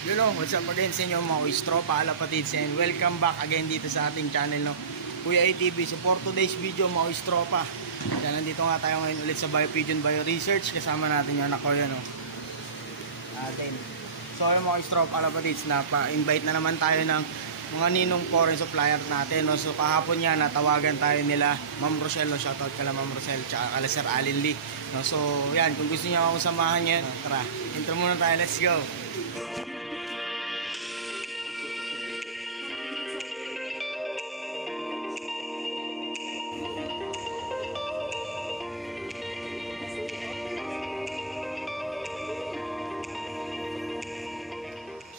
You know, what's up again sa inyo mga Tropa Alapatids, and welcome back again dito sa ating channel, no, Kuya ATV. So for today's video mga Tropa, yan, nandito nga tayo ngayon ulit sa Biopigeon Bio Research. Kasama natin yung anak ko yan, no, atin. So ayun mga Tropa Alapatids, napa-invite na naman tayo ng mga ninong foreign supplier natin, no. So kahapon nga natawagan tayo nila Ma'am Rochelle, no? Shoutout kala Ma'am Rochelle tsaka kala Sir Allen Lee, no. So yan, kung gusto niyo akong samahan niyo, no, tara, intro muna tayo, let's go.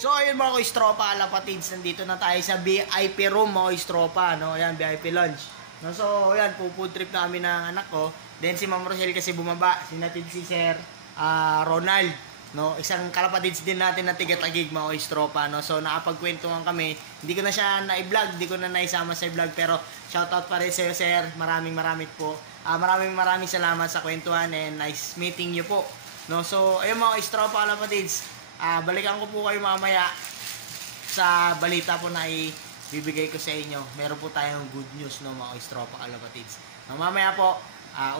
So ayun mga Tropa Alapatids, nandito na tayo sa VIP room mga Tropa, no. Ayan, VIP lunch, no. So ayan, food trip na kami ng anak ko. Then si Ma'am Rochelle kasi bumaba, sinatid si Sir Ronald, no. Isang kalapatids din natin na tiga-tagig mga Tropa, no. So nakapagkwentuhan kami. Hindi ko na siya na-vlog, hindi ko na naisama sa vlog, pero shoutout pa rin sa'yo, Sir. Maraming po. Maraming salamat sa kwentuhan, and nice meeting you po, no. So ayun mga Tropa Alapatids, balikan ko po kayo mamaya sa balita po na ibibigay ko sa inyo. Meron po tayong good news, no, mga Tropa Alapatids. Mamaya po,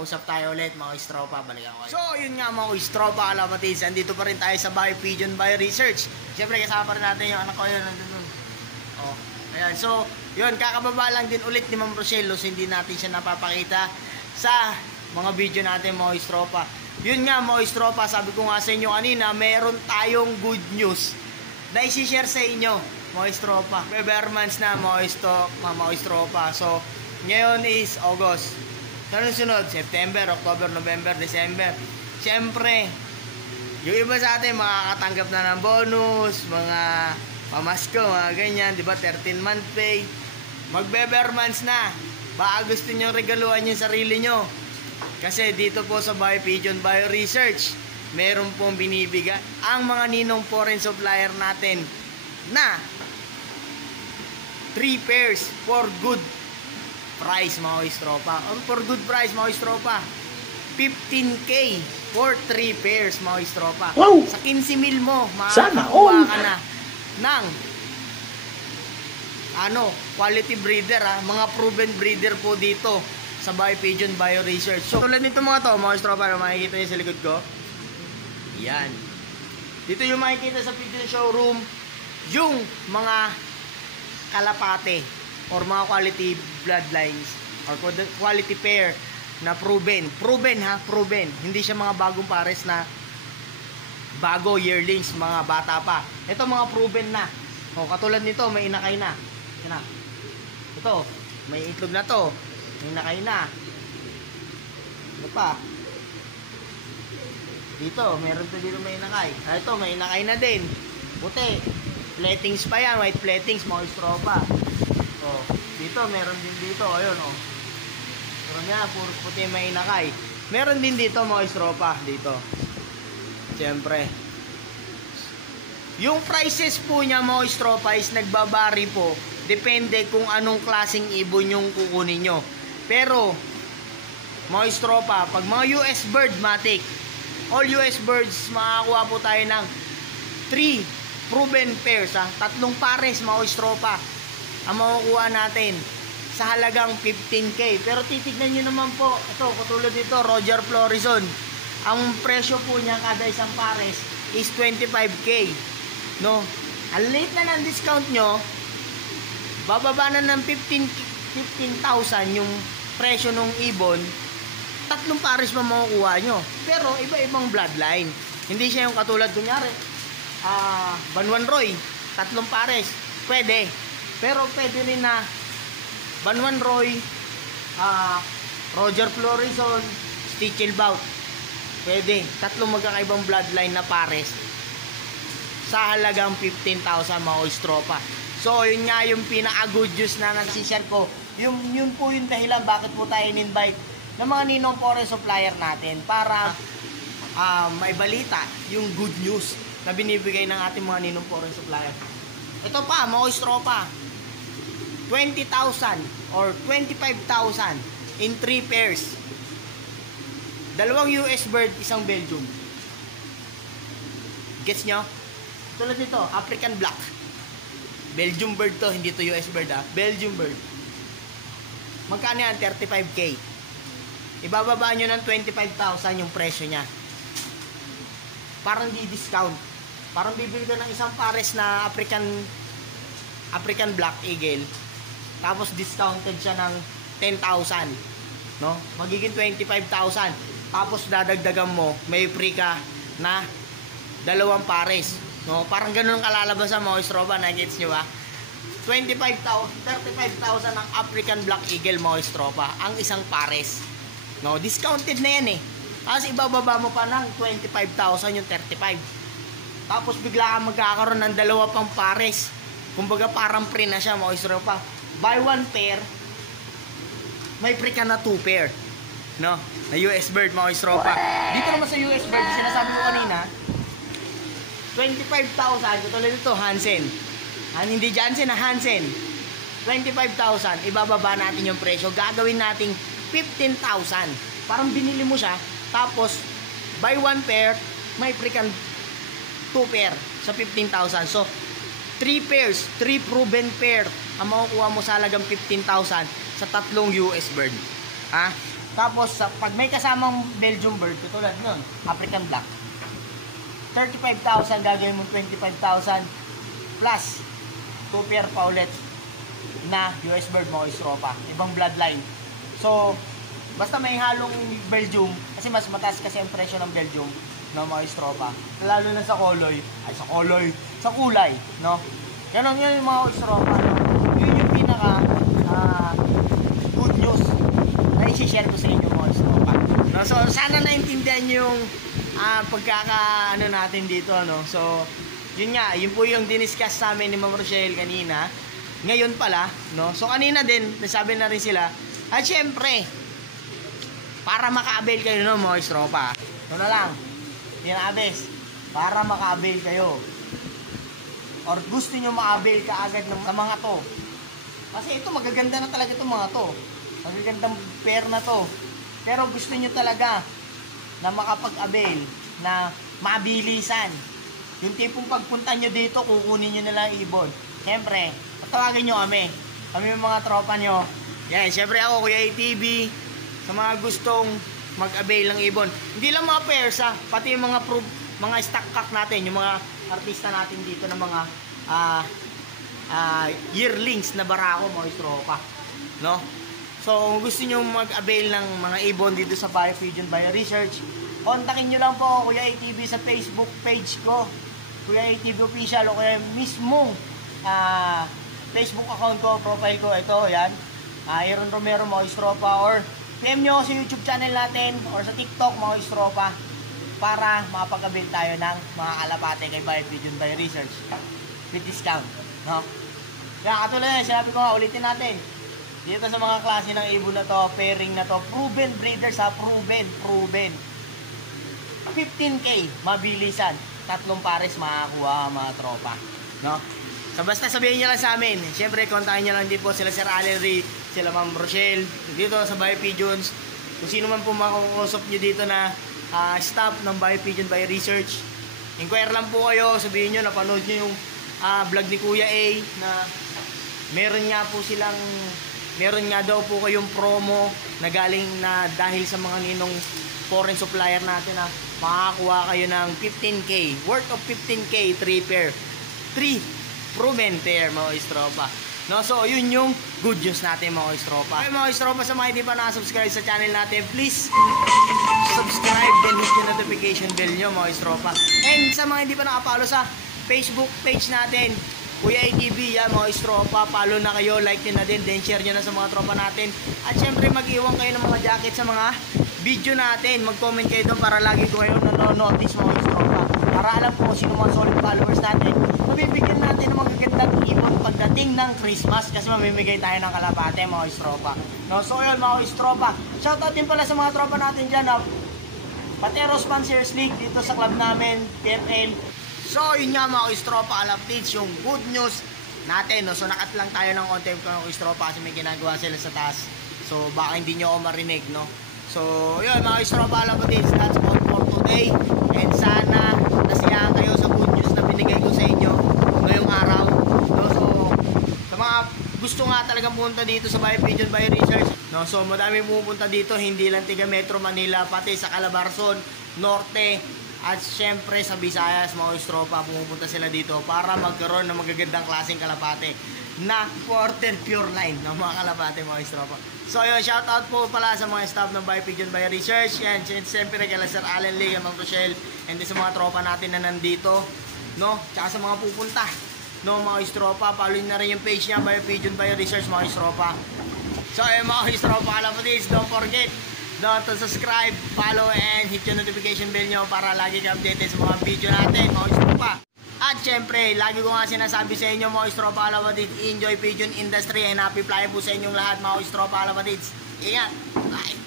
usap tayo ulit mga Tropa, balikan ko kayo. So yun nga mga Tropa Alapatids, andito pa rin tayo sa Biopigeon Bio Research. Siyempre kasama pa rin natin yung anak ko yun, nandun. Oh, ayan. So yun, kakababa lang din ulit ni Ma'am Rochelle, so hindi natin siya napapakita sa mga video natin mga Tropa. Yun nga mga Tropa, sabi ko nga sa inyo kanina, meron tayong good news na isi-share sa inyo mga Tropa. Bebermans na mga Tropa. So ngayon is August. Tanong sunod, September, October, November, December. Siyempre, yung iba sa atin makakatanggap na ng bonus, mga pamasko, mga ganyan, di ba? 13-month pay. Magbebermans na. Baka gusto nyo regaluhan yung sarili nyo. Kasi dito po sa Biopigeon Bio Research, meron pong binibigay ang mga ninong foreign supplier natin na 3 pairs for good price mga Tropa. For good price mga Tropa, 15K for 3 pairs mga Tropa. Wow! Sa 15,000 mo, makakakuha ka na ng quality breeder, mga proven breeder po dito sa Biopigeon Bio Research. So tulad nito mga to, mga Tropa, makikita niyo sa likod ko. Yan. Dito yung makikita sa pigeon showroom, yung mga kalapate or mga quality bloodlines or quality pair na proven. Proven ha, proven. Hindi siya mga bagong pares na bago yearlings, mga bata pa. Ito mga proven na. O katulad nito, may inakay na. Yan na. Ito, may itlog na to. May nakay na. Ano pa? Dito, meron to dito may nakay. Ito, may nakay na din. Puti. Plattings pa yan. White plattings, mga Tropa. Oh, dito, meron din dito. Ayun, oh. Meron yan, puro puti may nakay. Meron din dito, mga Tropa. Dito. Siyempre. Yung prices po niya, mga Tropa, is nagbabari po. Depende kung anong klaseng ibon yung kukunin nyo. Pero mga Tropa, pag mga US bird matic, all US birds, makakuha po tayo ng 3 proven pairs, 3 pares mga Tropa ang makukuha natin sa halagang 15K. Pero titignan nyo naman po, ito katulad dito, Roger Florison, ang presyo po niya kada isang pares is 25K, no. Ang late na ng discount nyo, bababa na ng 15,000 yung presyo ng ibon. 3 pares pa makukuha nyo, pero iba-ibang bloodline. Hindi siya yung katulad kunyari Banwan Roy, 3 pares pwede, pero pwede rin na Banwan Roy, Roger Florison, Stichelbout, pwede. 3 magkakaibang bloodline na pares sa halagang 15,000 mga Tropa. So yun nga yung pinaka-good news na nagsishare ko. Yun po yung dahilan bakit po tayo in-invite ng mga ninong foreign supplier natin para maibalita yung good news na binibigay ng ating mga ninong foreign supplier. Ito pa mga Tropa, 20,000 or 25,000 in 3 pairs. 2 US bird, isang Belgium. Gets nyo? Tulad nito, African Black. Belgium bird to, hindi to US bird ah. Belgium bird. Magkano yan? 35K. Ibababa nyo ng 25,000 yung presyo niya. Parang di-discount. Parang bibili ka ng isang pares na African Black Eagle. Tapos discounted siya ng 10,000. No? Magiging 25,000. Tapos dadagdagan mo, may free ka na 2 pares. No? Parang ganun ang kalalabasan mga Oistropa. Nagets nyo ba? 35,000 ang African Black Eagle mga Oistropa. Ang isang pares. No? Discounted na yan eh. Tapos ibababa mo pa ng 25,000 yung 35. Tapos bigla kang magkakaroon ng 2 pang pares. Kumbaga parang free na siya mga Oistropa. Buy 1 pair, may free ka na 2 pair. No? Na US bird mga Oistropa. Dito naman sa US bird, sinasabi ko kanina, 25,000, katulad ito, Hansen. Hindi Jansen na Hansen. 25,000, ibababa natin yung presyo. Gagawin nating 15,000. Parang binili mo siya, tapos buy 1 pair, may free kang 2 pair sa 15,000. So, 3 pairs, 3 proven pair ang makukuha mo sa halagang 15,000 sa 3 US bird. Ha? Tapos, pag may kasamang Belgium bird, katulad nun, African Black, 35,000, gagawin mo 25,000 plus 2 pair pa ulit na US bird mo, Oistropa. Ibang bloodline. So, basta may halong Belgium, kasi mas mataas kasi ang presyo ng Belgium, no, mga Oistropa. Lalo na sa sa kulay, no? Ganon yun yung mga Oistropa, no? Yun yung pinaka good news na i-share ko sa inyo mga Oistropa. No? So, sana naintindihan nyo yung pagkaka natin dito, no? So, yun nga, yun po yung diniscuss namin ni Ma'am Rochelle kanina. Ngayon pala, no? So, kanina din, nasabi na rin sila. At syempre, para maka-avail kayo, no, mga Oistropa. Ito na lang, tinabes, para maka-avail kayo. Or gusto nyo maka-avail kaagad ng mga to. Kasi ito, magaganda na talaga itong mga to. Magagandang pair na to. Pero gusto nyo talaga na makapag-avail, na mabilisan. Yung tipong pagpunta nyo dito, kukunin nyo na lang ibon. Siyempre, patawagan nyo kami. Kami yung mga tropa nyo. Yan, siyempre ako, Kuya ATV, sa mga gustong mag-avail ng ibon. Hindi lang mga pairs ha, pati yung mga stock cock natin, yung mga artista natin dito ng mga yearlings na barako, mga Oistropa. No? So, kung gusto nyo mag-avail ng mga ibon dito sa Biofusion Bio Research, kontakin nyo lang po ako, Kuya ATV, sa Facebook page ko, Kuya ATV Official, o kaya mismong Facebook account ko, profile ko, ito, yan, Aaron Romero, mga Oistropa, or PM nyo sa YouTube channel natin, or sa TikTok, mga Oistropa, para makapag-avail tayo ng mga kalapate kay Biofusion Bio Research with discount, no? Kaya katulad na, sinabi ko nga, ulitin natin. Dito sa mga klase ng ibon na to, pairing na to, proven breeders ha, proven. 15K, mabilisan. 3 pares makakuha mga tropa, no? So basta sabihin nyo lang sa amin. Siyempre, kontakin nyo lang din po sila Sir Allen Ray, sila Ma'am Rochelle, dito sa Biofusions. Kung sino man po makakusap nyo dito na staff ng Biofusion Bio Research, inquire lang po kayo, sabihin nyo, napanood nyo yung vlog ni Kuya A na meron nga daw po kayong promo na galing na dahil sa mga ninong foreign supplier natin na makakuha kayo ng 15K, worth of 15K, 3 pair, 3 proven pair mga Oistropa, no? So yun yung good news natin mga Oistropa. Okay mga Oistropa, sa mga hindi pa nakasubscribe sa channel natin, please subscribe and hit yung notification bell nyo mga Oistropa. And sa mga hindi pa nakapalo sa Facebook page natin, Kuya ATV, yan mga Oistropa, follow na kayo, like nyo na din, then share nyo na sa mga tropa natin. At syempre mag-iwan kayo ng mga jacket sa mga video natin, mag-comment kayo doon para lagi ko kayo nanonotice mga Oistropa, para alam ko sino mga solid followers natin. Mabibigyan natin ng mga gandang ibon pagdating ng Christmas, kasi mamimigay tayo ng kalapate mga Oistropa, no? So yun mga Oistropa, shoutout din pala sa mga tropa natin dyan, Pateros Fanciers League dito sa club namin, PFL. So yun nga mga Oistropa, updates yung good news natin, no? So nakat lang tayo ng konti ng Oistropa kasi may ginagawa sila sa taas, so baka hindi nyo ako marinig, no? So yun mga Oistropa, updates, that's all for today, and sana nasiyahan kayo sa good news na binigay ko sa inyo. pumunta dito sa Bayan Pigeon by Research. No, so madami pupunta dito, hindi lang tiga Metro Manila, pati sa Calabarzon, Norte, at syempre sa Visayas, mga istropa, pumupunta sila dito para magkaroon ng magagandang klaseng kalapate na quarter pure line ng mga kalapate, mga istropa. So yun, shout out po pala sa mga staff ng Bayan Pigeon by Research. Yan, siyempre kay Sir Allen Lee, Ma'am Rochelle, and sa mga tropa natin na nandito, no? Tsaka sa mga pupunta, no, mga istropa, follow na rin yung page niya, Bayan Pigeon by Research, mga istropa. So yun, mga istropa kalapatids, don't forget to subscribe, follow, and hit yung notification bell nyo para lagi ka updated sa mga video natin, mga istropa. At syempre, lagi ko nga sinasabi sa inyo, mga istropa kalapatids, enjoy pigeon industry and happy flying po sa inyong lahat, mga istropa kalapatids. Ingat! Bye!